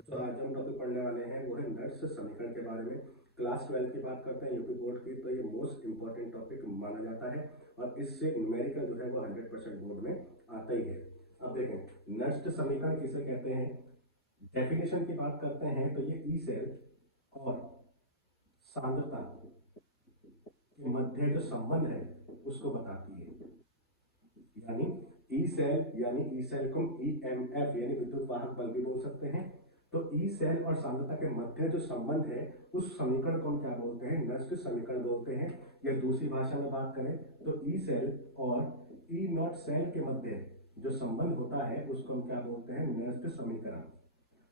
तो आज हम टॉपिक पढ़ने वाले हैं वो है नट्स समीकरण के बारे में। क्लास 12 की बात करते हैं यूपी बोर्ड की, तो ये मोस्ट इंपॉर्टेंट टॉपिक माना जाता है और इससे न्यूमेरिकल जो है वो 100% बोर्ड में आता ही है। अब देखें नट्स समीकरण किसे कहते हैं। डेफिनेशन की बात करते हैं तो ये ई सेल और सांद्रता के मध्य जो संबंध है उसको बताती है। यानी ई सेल को ईएमएफ यानी विद्युत वाहक बल भी बोल सकते हैं। तो ई सेल और सांद्रता के मध्य जो संबंध है उस समीकरण को हम क्या बोलते हैं, नस्ट समीकरण बोलते हैं। या दूसरी भाषा में बात करें तो ई सेल और ई नॉट सेल के मध्य जो संबंध होता है उसको हम क्या बोलते हैं, नस्ट समीकरण।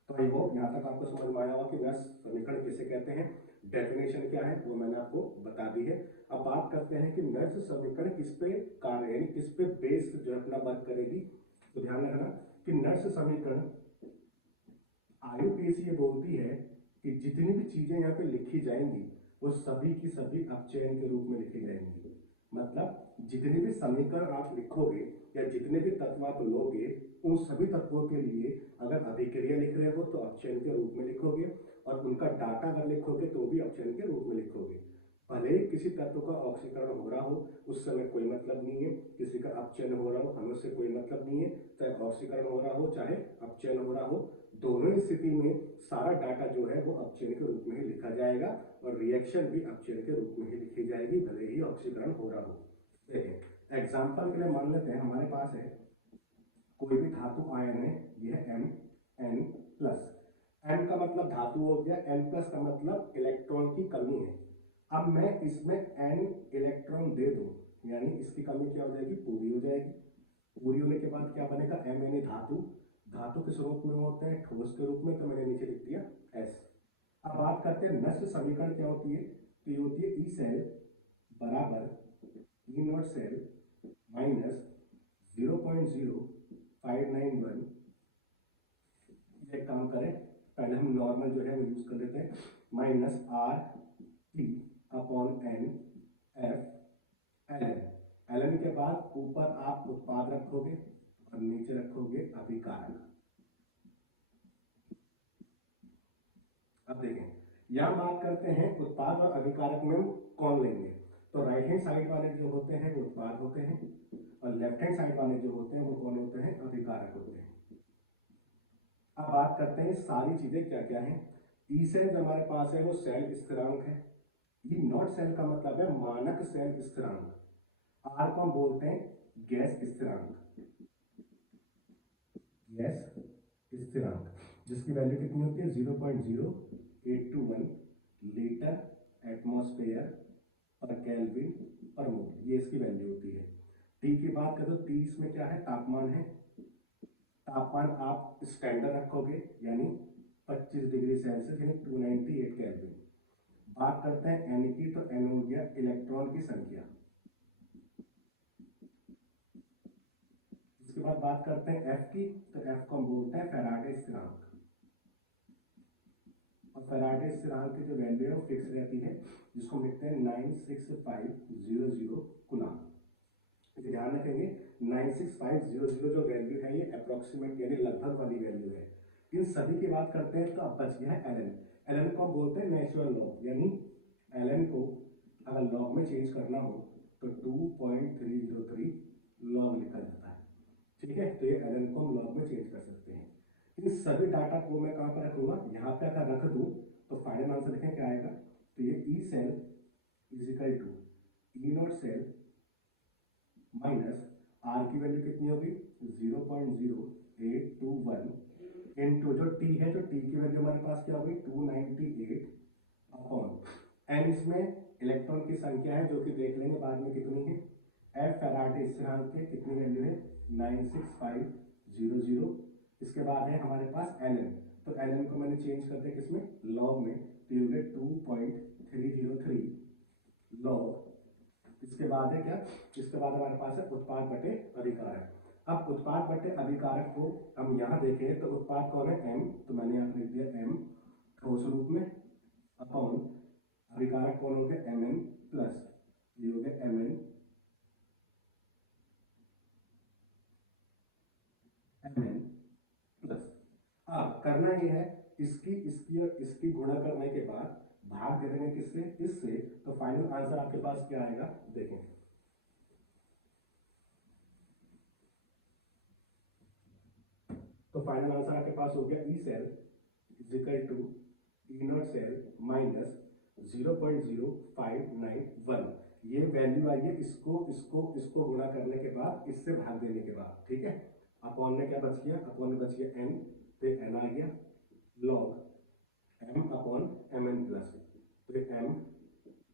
तो आई होप यहाँ तक आपको समझ में आया होगा कि नस्ट समीकरण किसे कहते हैं, डेफिनेशन क्या है वो मैंने आपको बता दी है। अब बात करते हैं कि नट्स समीकरण किस पे कार्य यानी किस पे बेस जो है अपना वर्क करेगी। तो ध्यान रखना कि नट्स समीकरण आईयूपीएसी ये बोलती है कि जितनी भी चीजें यहाँ पे लिखी जाएंगी वो सभी की सभी अपचयन के रूप में लिखी जाएंगी। मतलब जितने भी समीकरण आप लिखोगे या जितने भी तत्व आप लोगे उन सभी तत्वों के लिए अगर अभिक्रिया लिख रहे हो तो अपचयन के रूप में लिखोगे और उनका डाटा अगर लिखोगे तो भी अपचयन के रूप में लिखोगे। भले ही किसी तत्व का ऑक्सीकरण हो रहा हो उस समय कोई मतलब नहीं है, किसी का अपचयन हो रहा हो हमें उससे कोई मतलब नहीं है, चाहे ऑक्सीकरण हो रहा हो चाहे अपचयन हो रहा हो, दोनों ही स्थिति में सारा डाटा जो है वो अपचयन के रूप में ही लिखा जाएगा और रिएक्शन भी अपचयन के रूप में ही लिखी जाएगी भले ही ऑक्सीकरण हो रहा हो। देखें एग्जाम्पल के लिए मान लेते हैं हमारे पास है कोई भी धातु आयन है, यह एम एन प्लस। एम का मतलब धातु हो गया, एन प्लस का मतलब इलेक्ट्रॉन की कमी है। अब मैं इसमें एन इलेक्ट्रॉन दे दूं यानी इसकी कमी क्या हो जाएगी, पूरी हो जाएगी। पूरी होने के बाद क्या बनेगा, एम यानी धातु, धातु किस रूप में होते हैं, ठोस के रूप में, तो मैंने नीचे लिख दिया एस। अब बात करते हैं नष्ट समीकरण क्या होती है, तो ये होती है ई सेल बराबर ई नॉट सेल माइनस 0.0591। एक काम करें पहले हम नॉर्मल जो है वो यूज कर लेते हैं, minus R T upon N F L N. L N के बाद ऊपर आप उत्पाद रखोगे और नीचे रखोगे अभिकारक। अब देखें यहां बात करते हैं उत्पाद और अभिकारक में हम कौन लेंगे, तो राइट हैंड साइड वाले जो होते हैं वो उत्पाद होते हैं और लेफ्ट हैंड साइड वाले जो होते हैं वो कौन होते हैं, अभिकारक होते हैं। अब बात करते हैं सारी चीजें क्या क्या है। ई सेल जो हमारे पास है वो सेल स्थिरांक है। ई नॉट सेल का मतलब है मानक सेल स्थिरांक। आर को हम बोलते हैं गैस स्थिरांक, गैस स्थिरांक जिसकी वैल्यू कितनी होती है 0.0821 लीटर एटमॉस्फेयर पर केल्विन पर मोल, ये इसकी वैल्यू होती है। टी की बात करें तो टी इसमें क्या है, तापमान है। तापमान आप स्टैंडर्ड रखोगे यानी 25 डिग्री सेल्सियस यानी 298 केल्विन। बात करते हैं एन की, तो एन हो गया इलेक्ट्रॉन की संख्या। इसके बाद बात करते हैं एफ की, तो एफ को हम बोलते हैं फैराडे स्थिरांक और फैराडे स्थिरांक की जो वैल्यू है वो फिक्स रहती है जिसको हम लिखते हैं 96500 कूलम। ध्यान रखेंगे 96500 जो वैल्यू है ये अप्रोक्सीमेट यानी लगभग वाली वैल्यू है। इन सभी की बात करते हैं तो अब बच गया है एलन। एलन को हम बोलते हैं नेचुरल लॉग, यानी एलन को अगर लॉग में चेंज करना हो तो 2.303 लॉग लिखा जाता है। ठीक है, तो ये एलन को हम लॉग में चेंज कर सकते हैं। इन सभी डाटा को मैं कहां पर रखूंगा, यहाँ पे अगर रख दूं तो फाइनल आंसर लिखें क्या आएगा, तो ये E cell is equal to E not cell minus R की वैल्यू कितनी होगी 0.0821 इनटू जो टी है, जो टी की वैल्यू हमारे पास क्या होगी 298 अपॉन एन, इसमें इलेक्ट्रॉन की संख्या है जो कि देख लेंगे बाद में कितनी है। एफ फैराडे स्थिरांक की कितनी वैल्यू है 96500। इसके बाद है हमारे पास एल एन, तो एल एन को मैंने चेंज कर दिया किसमें, लॉग में, तो ये हो गया 2.303 लॉग। इसके बाद है क्या, इसके बाद हमारे पास है उत्पाद बटे अभिकारक। अब उत्पाद बटे अभिकारक को हम यहां देखें तो उत्पाद कौन है एम, तो मैंने यहां लिख दिया एम ठोस रूप में, अपॉन अभिकारक कौन हो गया एम एन प्लस, ये हो गया एम एन प्लस। अब करना ये है इसकी इसकी और इसकी गुणा करने के बाद भाग दे देंगे किससे, इससे, तो फाइनल आंसर आपके पास क्या आएगा देखें। तो फाइनल आंसर आपके पास हो गया E cell is equal to E not cell minus 0.0591। ये वैल्यू आई है इसको इसको इसको गुणा करने के बाद, इससे भाग देने के बाद, ठीक है। अपॉन में क्या बच गया, अपॉन में बच गया एन, तो एन आ गया log m upon M N plus, तो m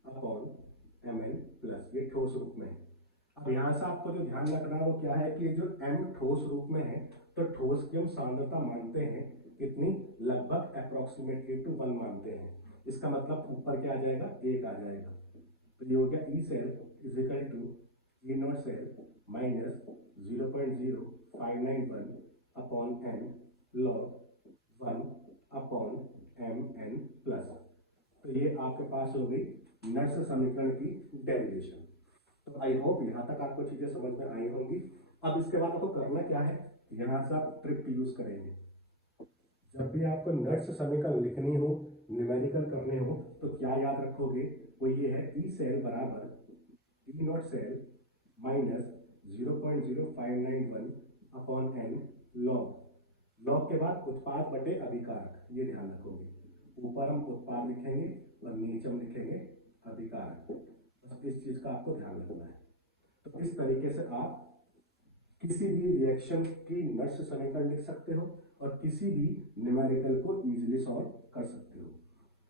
upon M N plus, ये ठोस रूप में है। अब यहाँ से आपको जो ध्यान रखना है वो क्या है कि जो m ठोस रूप में है, तो ठोस की हम सांद्रता मानते हैं कितनी, लगभग अप्रोक्सीमेटली टू 1 मानते हैं। इसका मतलब ऊपर क्या आ जाएगा, 1 आ जाएगा। तो ये हो गया E cell is equal to E not cell minus 0.0591 upon N log 1 upon M N plus. तो ये आपके पास हो गई नर्स समीकरण की डेरिवेशन। तो आई होप यहाँ तक आपको चीजें समझ में आई होंगी। अब इसके बाद आपको करना क्या है, यहाँ से आप ट्रिक यूज करेंगे। जब भी आपको नर्स समीकरण लिखनी हो, न्यूमेरिकल करने हो, तो क्या याद रखोगे, वो ये है ई सेल बराबर E not cell minus 0.0591 upon N log, log के बाद उत्पाद बटे अभिकारक, ये ध्यान रखोगे। ऊपर हम उत्पाद लिखेंगे और नीचे हम लिखेंगे अभिकारक, बस इस चीज का आपको ध्यान रखना है। तो इस तरीके से आप किसी भी रिएक्शन की नर्स समीकरण लिख सकते हो और किसी भी न्यूमेरिकल को इजीली सॉल्व कर सकते हो।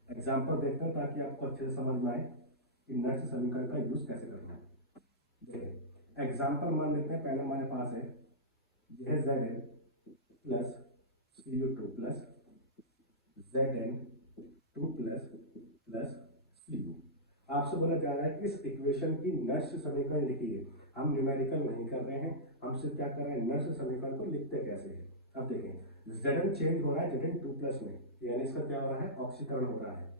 एग्जांपल देखते हैं ताकि आपको अच्छे से समझ में आए कि नर्स समीकरण का यूज कैसे करना है। देखिए एग्जांपल मान लेते हैं, पहले हमारे पास है यह Zn plus Cu2 plus Zn2 plus plus Cu। आपसे बोला जा रहा है इस इक्वेशन की नर्स समीकरण लिखिए। हम न्यूमेरिकल नहीं कर रहे हैं, हम सिर्फ क्या कर रहे हैं, नर्स समीकरण को लिखते कैसे हैं। अब देखें Zn चेंज हो रहा है Zn2 प्लस में, यानी इसका क्या हो रहा है, ऑक्सीकरण हो रहा है।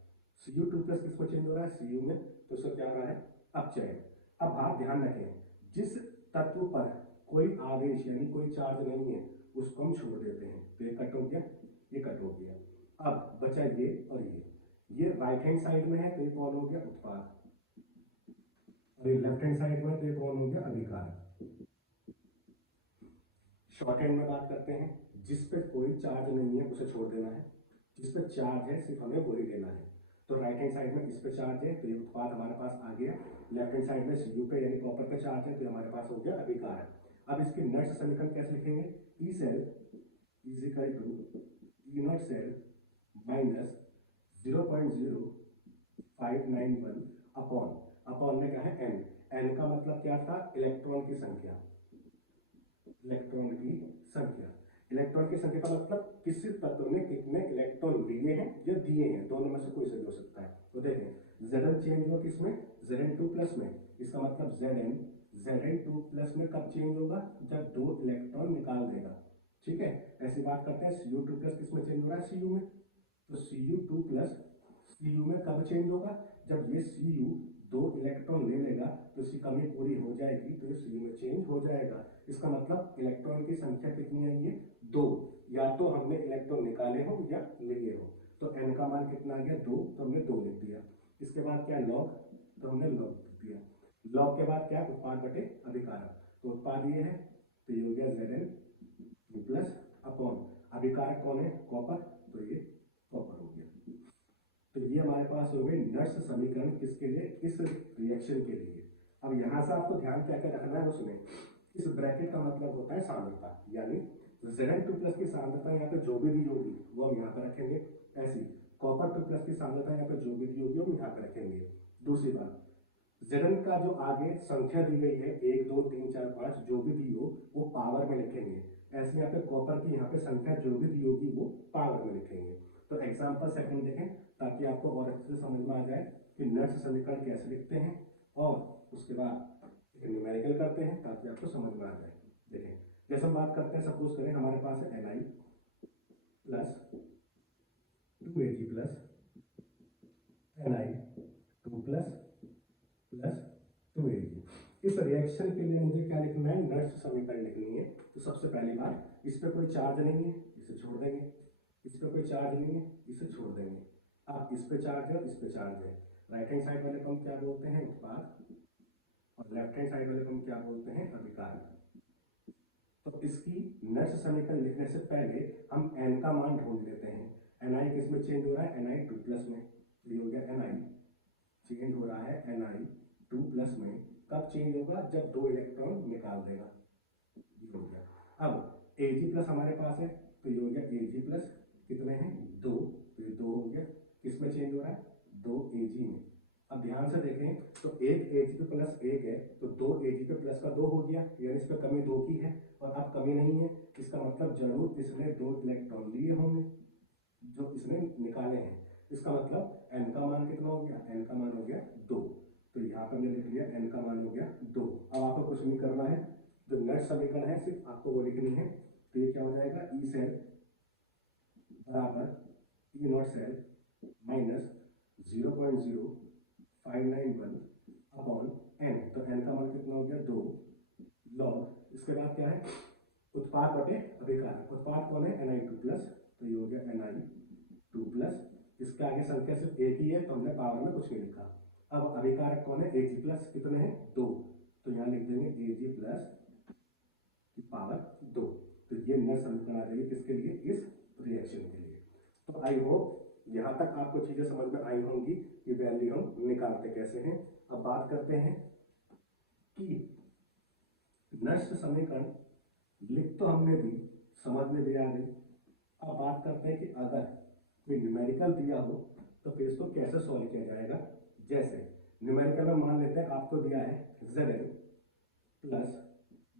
Cu2 प्लस किसको चेंज हो रहा है, Cu में, तो इसका क्या हो रहा है, अपचयन। अब आप ध्यान रखें, जिस तत्व पर कोई आवेश यानी कोई चार्ज नहीं है उसको हम छोड़ देते हैं, तो ये कट हो गया, ये कट हो गया। अब बचा ये और ये राइट हैंड साइड में है तो ये कौन हो गया, उत्पाद, और ये लेफ्ट हैंड साइड में तो ये कौन हो गया, अभिकारक। शॉर्ट हैंड में बात करते हैं, जिस पे कोई चार्ज नहीं है उसे छोड़ देना है, जिस पे चार्ज है सिर्फ हमें वही लेना है। तो राइट हैंड साइड में इस पे चार्ज है तो ये उत्पाद हमारे पास आ गया, लेफ्ट हैंड साइड में Cu पे यानी कॉपर पे चार्ज है तो हमारे पास हो गया अभिकारक। अब इसकी नर्स समीकरण कैसे लिखेंगे, E cell is equal to E not cell minus 0.0591 upon, upon में क्या है एन, एन का मतलब क्या था, इलेक्ट्रॉन की संख्या, इलेक्ट्रॉन की संख्या। इलेक्ट्रॉन की संख्या का मतलब किसी तत्व ने कितने इलेक्ट्रॉन लिए हैं या दिए हैं, दोनों में से कोई से भी हो सकता है। तो देखें Zn चेंज हुआ किसमें, Zn2 प्लस में, इसका मतलब Zn2 प्लस में कब चेंज होगा, जब 2 इलेक्ट्रॉन निकाल देगा, ठीक है। ऐसी बात करते हैं Cu2 प्लस किसमें चेंज हो रहा है, Cu में, तो Cu2 प्लस Cu में कब चेंज होगा, जब ये Cu 2 इलेक्ट्रॉन ले लेगा तो इसकी कमी पूरी हो जाएगी तो ये Cu में चेंज हो जाएगा। इसका मतलब इलेक्ट्रॉन की संख्या कितनी आई है, 2, या तो हमने इलेक्ट्रॉन निकाले हो या लिए हो। तो n का मान कितना आ गया, 2, तो हमने 2 लिख दिया। इसके बाद क्या लॉग, तो हमने लॉग लिख दिया। लॉग के बाद क्या, उत्पाद बटे अभिकारक, तो उत्पाद ये है तो ये हो गया Zn2 प्लस अपॉन अभिकारक कौन है, कॉपर, तो ये कॉपर हो गया। तो ये हमारे पास हो गई नर्स समीकरण किसके लिए, इस रिएक्शन के लिए। अब यहाँ से आपको ध्यान क्या क्या रखना है, उसमें इस ब्रैकेट का मतलब होता है सांद्रता, यानी Zn2 प्लस की सांद्रता यहाँ पे जो भी दी होगी वो हम यहाँ पे रखेंगे, ऐसी कॉपर 2 प्लस की सांद्रता यहाँ पे जो भी दी होगी हम यहाँ पे रखेंगे। दूसरी बात, Zn का जो आगे संख्या दी गई है 1 2 3 4 5 जो भी दी हो वो पावर में लिखेंगे, ऐसे यहाँ पे कॉपर की यहाँ पे संख्या जो भी दी होगी वो पावर में लिखेंगे। तो एग्जाम्पल सेकंड देखें ताकि आपको और अच्छे से समझ में आ जाए कि नर्स समीकरण कैसे लिखते हैं, और उसके बाद न्यूमेरिकल करते हैं ताकि आपको समझ में आ जाए। देखें जैसे हम बात करते हैं, सपोज करें हमारे पास है Ni plus 2Ag plus Ni2 plus plus 2Ag। इस रिएक्शन के लिए मुझे क्या लिखना है, नर्स समीकरण लिखनी है। तो सबसे पहली बात, इस पे कोई चार्ज नहीं है, इसे छोड़ देंगे, इस पे कोई कोई चार्ज नहीं है, इसे छोड़ देंगे। अब इस पे चार्ज है और इस पे चार्ज है। राइट हैंड साइड वाले को हम क्या बोलते हैं, उत्पाद, और लेफ्ट हैंड साइड वाले को हम क्या बोलते हैं, अभिकारक। तो इसकी नर्स समीकरण लिखने से पहले हम n का मान ढूंढ लेते हैं। ni किस में चेंज हो रहा है, ni 2+ में। तो ये हो गया ni चेंज हो रहा है ni 2+ में। कब चेंज होगा, जब 2 इलेक्ट्रॉन निकाल देगा। ये हो गया। अब Ag+ हमारे पास है, तो ये हो गया Ag+, कितने हैं, 2, तो ये 2 हो गया। किस में चेंज हो रहा है, 2 Ag में। अब ध्यान से देखें तो एक Ag+1 है, तो 2 Ag+ का 2 हो गया, यानी इस पर कमी 2 की है, और अब कमी नहीं है। इसका मतलब जरूर इसने 2 इलेक्ट्रॉन लिए होंगे जो इसने निकाले हैं। इसका मतलब n का मान कितना हो गया, n का मान हो गया 2। तो यहाँ पर मैंने लिख लिया n का मान हो गया 2। अब आपको कुछ नहीं करना है, जो नेट समीकरण है सिर्फ आपको वो लिखनी है। तो ये क्या हो जाएगा, ई सेल बराबर E not cell minus 0.0591 upon n। तो n का मान कितना हो गया, 2 लॉग, इसके बाद क्या है, उत्पाद बटे अभिकारक। उत्पाद कौन है, ni2+, तो ये हो गया ni2+। इसके आगे संख्या सिर्फ एक ही है, तो हमने पावर में कुछ नहीं लिखा। अब अभिकारक कौन है, Ag+, कितने हैं, 2, तो यहाँ लिख देंगे Ag+ की पावर 2। तो ये नए समीकरण आ जाएगी किसके लिए, इस रिएक्शन के लिए। तो आई होप यहाँ तक आपको चीजें समझ में आई होंगी कि वैल्यू हम निकालते कैसे हैं। अब बात करते हैं कि नष्ट समीकरण लिख तो हमने दी, समझ में भी आ गई। अब बात करते हैं कि अगर कोई न्यूमेरिकल दिया हो तो फिर इसको कैसे सॉल्व किया जाएगा। जैसे न्यूमेरिकल में मान लेते हैं आपको दिया है Zn प्लस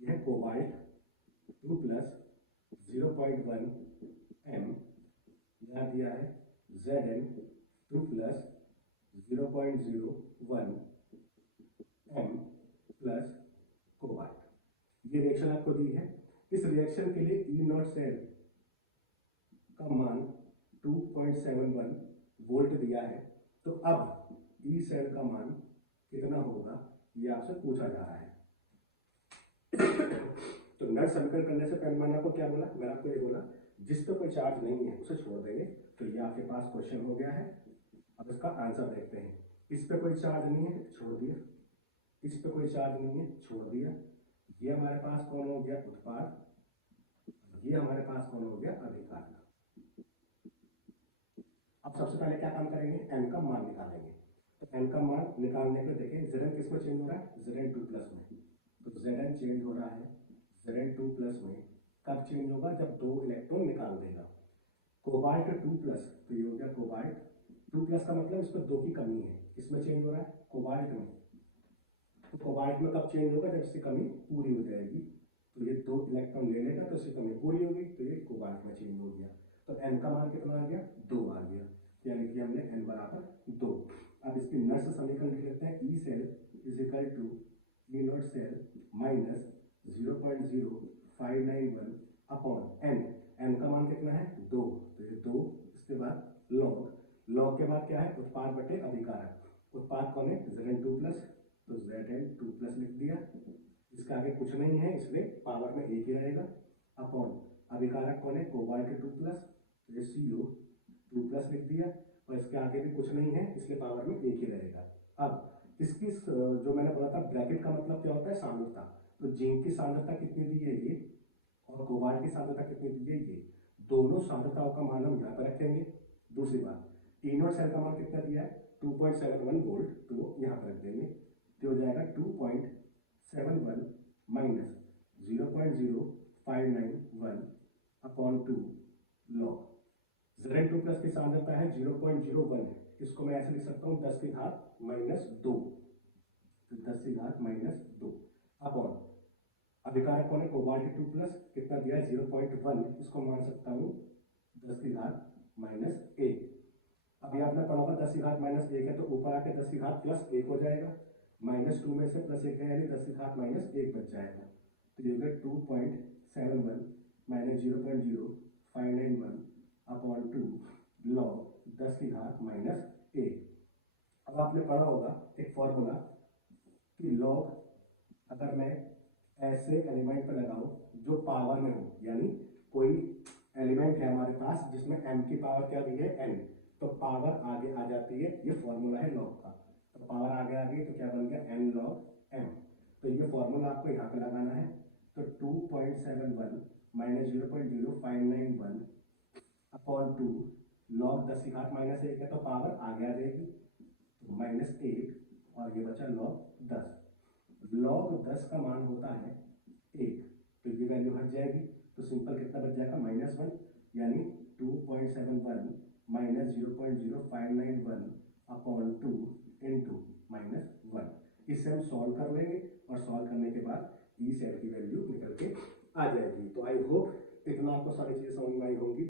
यह कोबाल्ट 2 + 0.1 m, यहाँ दिया है Zn 2 + 0.01 m प्लस कोबाल्ट। ये रिएक्शन आपको दी है। इस रिएक्शन के लिए ई नॉट सेल का मान 2.71 वोल्ट दिया है। तो अब ई सेल का मान कितना होगा, ये आपसे पूछा जा रहा है। तो नट समीकरण करने से पहले मैंने आपको क्या बोला, मैंने आपको ये बोला जिस पे कोई चार्ज नहीं है उसे छोड़ देंगे। तो ये आपके पास क्वेश्चन हो गया है। अब इसका आंसर देखते हैं। इस पे कोई चार्ज नहीं है, छोड़ दिया। इस पे कोई चार्ज नहीं है, छोड़ दिया। ये हमारे पास कौन हो गया, उत्पाद। ये हमारे पास कौन हो गया, अभिकारक। अब सबसे पहले क्या काम करेंगे, n का मान निकालेंगे। तो n का मान निकालने के देखें Zn किस में चेंज हो रहा है, Zn 2+ में। तो Zn चेंज हो रहा है Zn 2+ में। कब चेंज होगा, जब 2 इलेक्ट्रॉन निकाल देगा। कोबाल्ट 2+, तो ये हो गया कोबाल्ट 2+ का मतलब इस पर 2 की कमी है, इसमें चेंज हो रहा है कोबाल्ट में। तो कोबाल्ट में कब चेंज होगा, जब इसकी कमी पूरी हो जाएगी। तो ये 2 इलेक्ट्रॉन ले लेगा तो इसकी कमी पूरी हो गई, तो ये कोबाल्ट में चेंज हो गया। तो n का मान कितना आ गया, 2 आ गया, यानी कि हमने n बराबर 2। अब इसकी नर्स समीकरण लिख लेते हैं। E cell is equal to E not cell minus 0.0591 upon n। n का मान कितना है, 2, तो ये 2। इसके बाद लॉग, लॉग के बाद क्या है, उत्पाद बटे अभिकारक। उत्पाद कौन है, Zn 2+, तो Zn 2+ लिख दिया। इसके आगे कुछ नहीं है, इसलिए पावर में एक ही रहेगा। अपॉन अभिकारक कौन है, कोबाल्ट 2+, तो ये CO 2+ लिख दिया। और इसके आगे भी कुछ नहीं है, इसलिए पावर में एक ही रहेगा। अब इसकी जो मैंने बोला था ब्रैकेट का मतलब क्या होता है, सांद्रता। तो जिंक की सांद्रता कितनी दी है ये, और कोबाल्ट की सांद्रता कितनी दी है ये। दोनों सांद्रताओं का मान हम यहाँ पर रखेंगे। दूसरी बात, ई नॉट सेल का मान कितना दिया है, 2.71 वोल्ट, तो यहाँ पर रख देंगे। तो हो जाएगा 2.71 माइनस 0.0591 अपॉन 2 लॉग। Zn 2+ की सांद्रता है 0.01, इसको मैं ऐसे लिख सकता हूँ 10 की घात -2, तो 10 की घात -2 अपॉन अभिकारक कौन है, कोबाल्ट 2+, कितना दिया है 0.1, इसको मान सकता हूँ 10 की घात -1। अभी आपने पढ़ा होगा 10 की घात -1 है, तो ऊपर आके 10 की घात +1 हो जाएगा। -2 में से +1 है, यानी 10 की घात -1 बच जाएगा। तो ये होगा 2.71 माइनस 0.0591 अपॉन 2 लॉग 10 की घात -1। अब आपने पढ़ा होगा एक फॉर्मूला कि लॉग अगर मैं ऐसे एलिमेंट पर लगाऊं जो पावर में हो, यानी कोई एलिमेंट है हमारे पास जिसमें m की पावर क्या दी है n, तो पावर आगे आ जाती है, ये फॉर्मूला है लॉग का, तो पावर आगे आ गई तो क्या बन गया n log m। तो ये फॉर्मूला आपको यहाँ पे लगाना है, तो 2.71 माइनस 0.0591 अपॉन 2 लॉग 10 की घात माइनस 1 है, तो पावर आगे आ जाएगी, तो माइनस 1 और ये बचा लॉग 10। लॉग 10 का मान होता है 1, तो ये वैल्यू हट जाएगी, तो सिंपल कितना बच जाएगा -1, यानी 2.71 माइनस 0.0591 अपॉन 2 इंटू -1। इसे हम सॉल्व कर लेंगे और सॉल्व करने के बाद ई सेट की वैल्यू निकल के आ जाएगी। तो आई होप इतना आपको सारी चीज़ें समझ में आई होंगी।